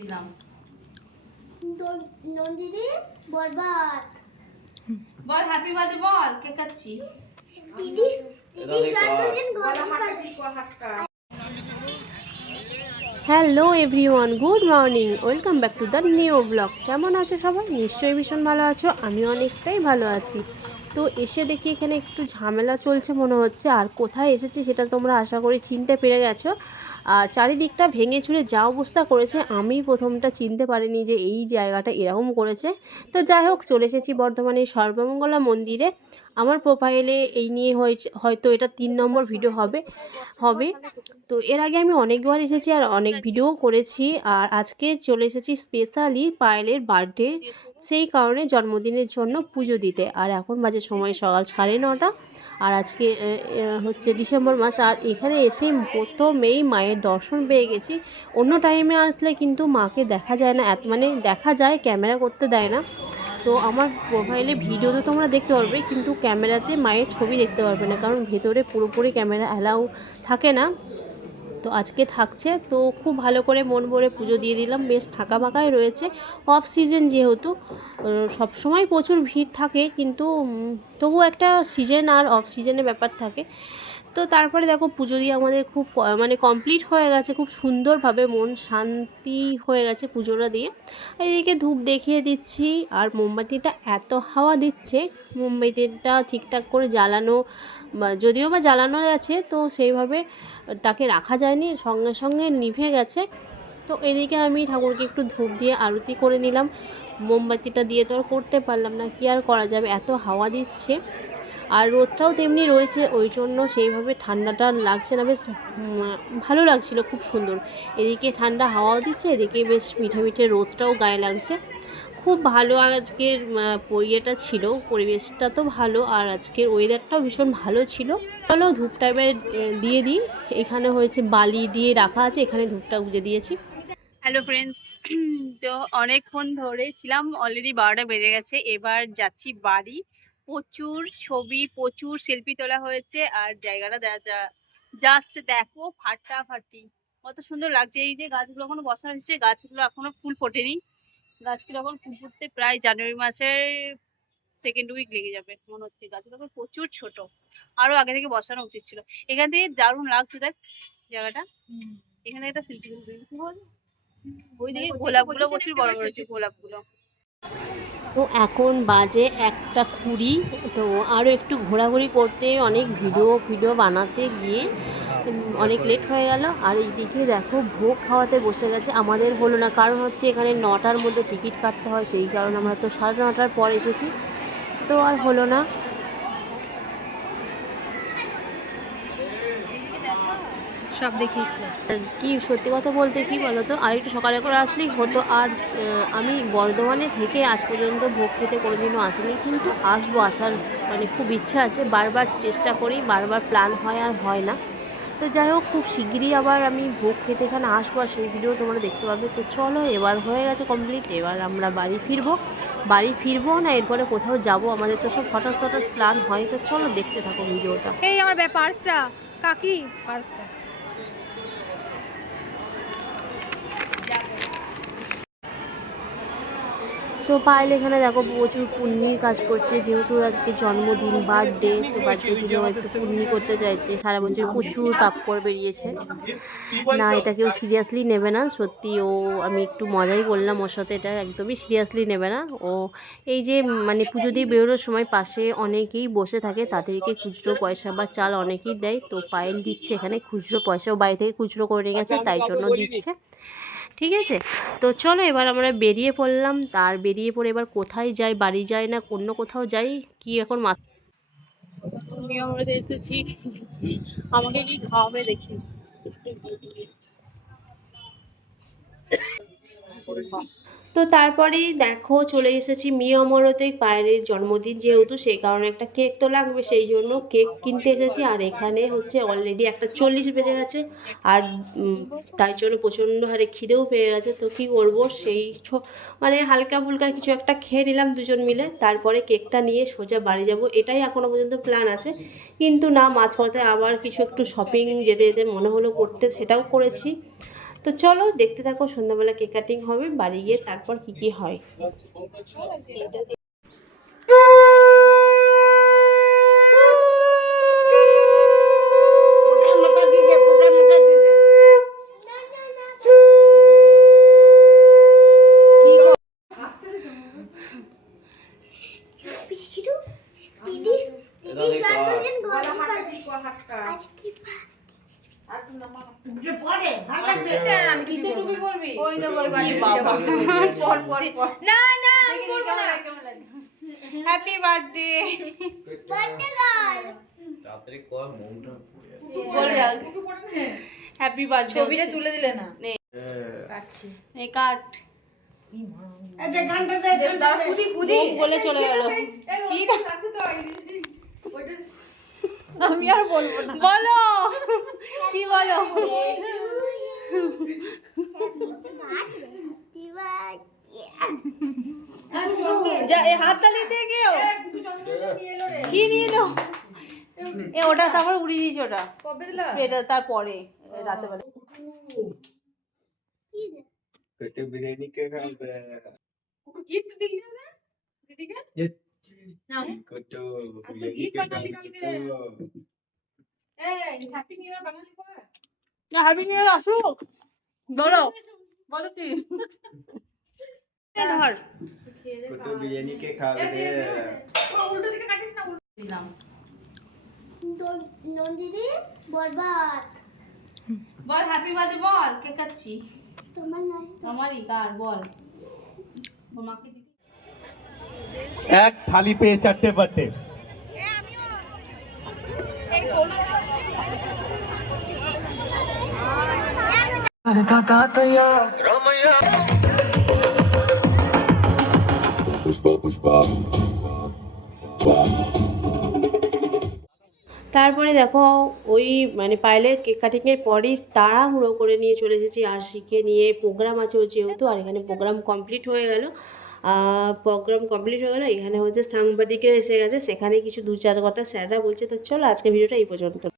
দিলাম। নন্দিনী বরবাদ বল। হ্যাপি বার্থডে বল কে কাটছি? দিদি দিদি জন্মদিন গরম hello everyone good morning. Welcome back to the new blog. কেমন আছো সবাই? নিশ্চয়ই ভীষণ ভালো আছো। আমি অনেকটাই ভালো আছি। তো এসে দেখি এখানে একটু ঝামেলা চলছে মনে হচ্ছে। আর কোথায় এসেছি সেটা তোমরা আশা করি চিনতে পেরে গেছো। আর চারিদিকটা ভেঙে চুরে যা অবস্থা করেছে, আমি প্রথমটা চিনতে পারিনি যে এই জায়গাটা এরকম করেছে। তো যাই হোক, চলে এসেছি বর্ধমানের সর্বমঙ্গলা মন্দিরে। আমার প্রোফাইলে এই নিয়ে হয়েছে, হয়তো এটা তিন নম্বর ভিডিও হবে হবে। তো এর আগে আমি অনেকবার এসেছি আর অনেক ভিডিও করেছি। আর আজকে চলে এসেছি স্পেশালি পায়েলের বার্থডে সেই কারণে জন্মদিনের জন্য পুজো দিতে। আর এখন বাজে সময় সকাল সাড়ে নটা। আর আজকে হচ্ছে ডিসেম্বর মাস। আর এখানে এসে প্রথমেই মায়ের দর্শন পেয়ে গেছি। অন্য টাইমে আসলে কিন্তু মাকে দেখা যায় না, এত মানে দেখা যায়, ক্যামেরা করতে দেয় না। তো আমার প্রোফাইলে ভিডিও তো তোমরা দেখতে পারবে, কিন্তু ক্যামেরাতে মায়ের ছবি দেখতে পারবে না, কারণ ভেতরে পুরোপুরি ক্যামেরা অ্যালাউ থাকে না। তো আজকে থাকছে, তো খুব ভালো করে মন ভরে পুজো দিয়ে দিলাম, বেশ ফাঁকা ফাঁকাই রয়েছে। অফ সিজন যেহেতু সব সময় প্রচুর ভিড় থাকে, কিন্তু তবু একটা সিজন আর অফ সিজনের ব্যাপার থাকে। তো তারপরে দেখো পুজো দিয়ে আমাদের খুব মানে কমপ্লিট হয়ে গেছে, খুব সুন্দরভাবে মন শান্তি হয়ে গেছে পুজোটা দিয়ে। এদিকে ধূপ দেখিয়ে দিচ্ছি, আর মোমবাতিটা এত হাওয়া দিচ্ছে, মোমবাতিটা ঠিকঠাক করে জ্বালানো যদিও বা জ্বালানো আছে, তো সেইভাবে তাকে রাখা যায়নি, সঙ্গে সঙ্গে নিভে গেছে। তো এদিকে আমি ঠাকুরকে একটু ধূপ দিয়ে আরতি করে নিলাম। মোমবাতিটা দিয়ে তো আর করতে পারলাম না, কি আর করা যাবে? এত হাওয়া দিচ্ছে। আর রোদটাও তেমনি রয়েছে, ওই জন্য সেইভাবে ঠান্ডাটা লাগছে না। বেশ ভালো লাগছিল, খুব সুন্দর। এদিকে ঠান্ডা হাওয়াও দিচ্ছে, এদিকে বেশ মিঠে মিঠে রোদটাও গায়ে লাগছে। খুব ভালো আজকের ইয়েটা ছিল, পরিবেশটা তো ভালো, আর আজকের ওয়েদারটাও ভীষণ ভালো ছিল। চলো ধূপটা এবার দিয়ে দিই। এখানে হয়েছে বালি দিয়ে রাখা আছে, এখানে ধূপটা গুজে দিয়েছি। হ্যালো ফ্রেন্ডস তো অনেকক্ষণ ধরে ছিলাম অলরেডি বারোটা বেজে গেছে, এবার যাচ্ছি বাড়ি। প্রচুর ছবি প্রচুর সেলফি তোলা হয়েছে আর জায়গাটা দেখা জাস্ট দেখো ফাটাফাটি। কত সুন্দর লাগছে। এই যে গাছগুলো এখনও বসা হয়েছে গাছগুলো এখনও ফুল ফোটেনি। গাছগুলো এখন ফুল ফুটতে প্রায় জানুয়ারি মাসের সেকেন্ড উইক লেগে যাবে মনে হচ্ছে। গাছগুলো এখন প্রচুর ছোট। আরও আগে থেকে বসানো উচিত ছিল। এখান থেকে দারুণ লাগছে দেখ জায়গাটা। এখানে একটা সেলফি ওইদিকে গোলাপগুলো প্রচুর বড় বড় হচ্ছে গোলাপগুলো। তো এখন বাজে একটা কুড়ি, তো আরও একটু ঘোরাঘুরি করতে, অনেক ভিডিও ভিডিও বানাতে গিয়ে অনেক লেট হয়ে গেল। আর এইদিকে দেখো, ভোগ খাওয়াতে বসে গেছে। আমাদের হলো না, কারণ হচ্ছে এখানে নটার মধ্যে টিকিট কাটতে হয়, সেই কারণে আমরা তো সাড়ে নটার পর এসেছি। তো আর হলো না সব আর কি সত্যি কথা বলতে কি বলো তো আর একটু সকালে করে আসলেই হতো আর আমি বর্ধমানে থেকে আজ পর্যন্ত ভোগ খেতে কোনোদিনও আসিনি কিন্তু আসব আসার মানে খুব ইচ্ছা আছে বারবার চেষ্টা করি বারবার প্ল্যান হয় আর হয় না। তো যাই হোক খুব শিগগিরই আবার আমি ভোগ খেতে এখানে আসব আর সেই ভিডিও তোমরা দেখতে পাবে। তো চলো এবার হয়ে গেছে কমপ্লিট এবার আমরা বাড়ি ফিরবো। বাড়ি ফিরবো না এরপরে কোথাও যাব আমাদের তো সব হঠাৎ হঠাৎ প্ল্যান হয় তো চলো দেখতে থাকো ভিডিওটা। এই আমার ব্যাপারটা কাকি? পার্সটা। তো পায়েল এখানে দেখো প্রচুর পুণ্যির কাজ করছে। যেহেতু আজকে জন্মদিন বার্থডে তো বার্থডে দিনেও একটু পুণ্যি করতে চাইছে। সারা বছর প্রচুর পাপ করে বেরিয়েছে। না, এটা কেউ সিরিয়াসলি নেবে না। সত্যি ও, আমি একটু মজাই বললাম ওর সাথে, এটা একদমই সিরিয়াসলি নেবে না। ও এই যে মানে পুজো দিয়ে বেরোনোর সময় পাশে অনেকেই বসে থাকে, তাদেরকে খুচরো পয়সা বা চাল অনেকেই দেয়। তো পায়েল দিচ্ছে এখানে, খুচরো পয়সা ও বাড়ি থেকে খুচরো করে নিয়ে গেছে তাই জন্য দিচ্ছে। ঠিক আছে? তো চলো এবার আমরা বেরিয়ে পড়লাম। তার বেরিয়ে পড়ে এবার কোথায় যাই বাড়ি যাই না অন্য কোথাও যাই কি এখন মাথা আমরা এসেছি। আমাকে কি খাওয়াবে দেখি। তো তারপরেই দেখো চলে এসেছি মেয়ে অমরতে পায়ের জন্মদিন যেহেতু সেই কারণে একটা কেক তো লাগবে, সেই জন্য কেক কিনতে এসেছি। আর এখানে হচ্ছে অলরেডি একটা চল্লিশ বেজে গেছে। আর তাই জন্য প্রচণ্ড হারে খিদেও পেয়ে গেছে। তো কী করব? সেই মানে হালকা ফুলকা কিছু একটা খেয়ে নিলাম দুজন মিলে। তারপরে কেকটা নিয়ে সোজা বাড়ি যাব। এটাই এখনও পর্যন্ত প্ল্যান আছে। কিন্তু না, মাঝপথে আবার কিছু একটু শপিং যেতে যেতে মনে হলো করতে, সেটাও করেছি। তো চলো দেখতে থাকো সন্ধ্যাবেলা কেক কাটিং হবে বাড়ি গিয়ে তারপর কি কি হয়। জন্মদিন গরম আজকে হ্যাপি বার্থডে হ্যাপি বার্থডে ছবিটা তুলে দিলে না। এই কাট। আমি আর বলব না। বলো। কি বলো? যা এই হাততালি দিয়ে গেও কি নিয়ে এলো? এ ওটা তারপর উড়িয়ে দিয়েছে ওটা। এটা তারপরে রাতে বেলা পেটে বিরিয়ানি কে খাবে? কত বিরিয়ানি কে খাবে? হ্যাপি নিউ ইয়ার আসুক। বলো। বলো কি? ধর। কত বিরিয়ানি কে খাবে? দিলাম। নন্দিনী বরবাদ বল হ্যাপি বার্থডে বল। কে কাচ্ছি তোমার নাই আমারই কার? বল। এক থালি পেয়ে চারটে বার্থডে তারপরে দেখো, ওই মানে পায়েলের কেক কাটিংয়ের পরেই তাড়াহুড়ো করে নিয়ে চলে এসেছি আর শিখে নিয়ে। প্রোগ্রাম আছে ও যেহেতু, আর এখানে প্রোগ্রাম কমপ্লিট হয়ে গেল। প্রোগ্রাম কমপ্লিট হয়ে গেলো, এখানে হচ্ছে সাংবাদিকরা এসে গেছে। সেখানে কিছু দু চার কথা স্যাররা বলছে, তো চলো আজকে ভিডিওটা এই পর্যন্ত